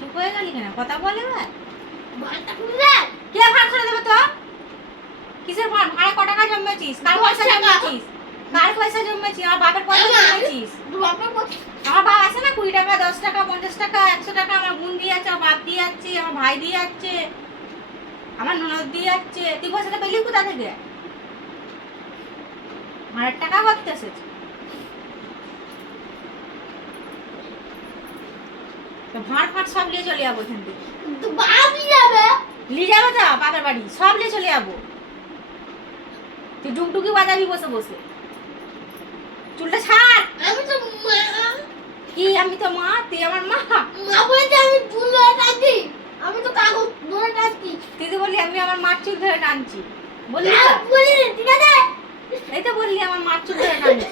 চুপ হয়ে গেলি কেন? কথা বলে এবার। ভাড়াটা করে দে। কে ভাড়া করে দেবে তো? কিসের ভাড়া? ভাড়া ক টাকা জমেছিস? কার পয়সা জমেছিস? কার পয়সা জমেছিস? আমার বাপের পয়সা জমেছিস? বাপের পয়সা। আমার বাপ আছে না 20 টাকা, 10 টাকা, 50 টাকা, 100 টাকা আমার বোন দিয়ে যাচ্ছে, আমার বাপ দিয়ে যাচ্ছে, আমার ভাই দিয়ে যাচ্ছে, আমার ননদ দিয়ে যাচ্ছে। তুই পয়সাটা পেলি কোথা থেকে? ভাড়ার টাকা করতে এসেছে। তো ভাড় ফাট সব নিয়ে চলে যাবো এখান থেকে। তো বাপই যাবে। নিয়ে যাবো তো বাপের বাড়ি, সব নিয়ে চলে যাবো। তুই ডুগডুগি বাজাবি বসে বসে। চুলটা ছাড়। আমি তো মা। কি আমি তো মা? তুই আমার মা? মা বলেছে আমি চুল ধরে টানছি। আমি তো কাগজ ধরে টানছি। তুই তো বললি আমি আমার মার চুল ধরে টানছি, বললি না, তো? বলিনি, ঠিক আছে? এই তো বললি আমার মার চুল ধরে টানছি।